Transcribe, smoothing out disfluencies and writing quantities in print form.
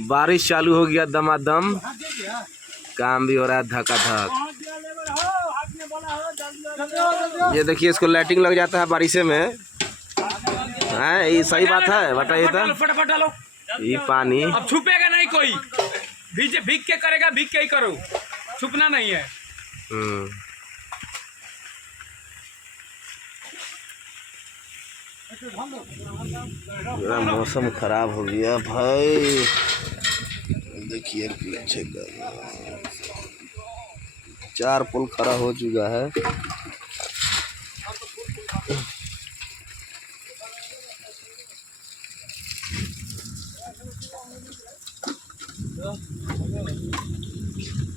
बारिश चालू हो गया दमादम, काम भी हो रहा है धकाधक। ये देखिए इसको लाइटिंग लग जाता है बारिशे में, है ये सही बात है? बताइए तो। फटाफट डालो ये पानी अब छुपेगा नहीं कोई, भीग के करेगा, भीग के ही करो, छुपना नहीं है। पूरा मौसम खराब हो गया भाई। देखिए पीछे का 4 पुल खड़ा हो चुका है।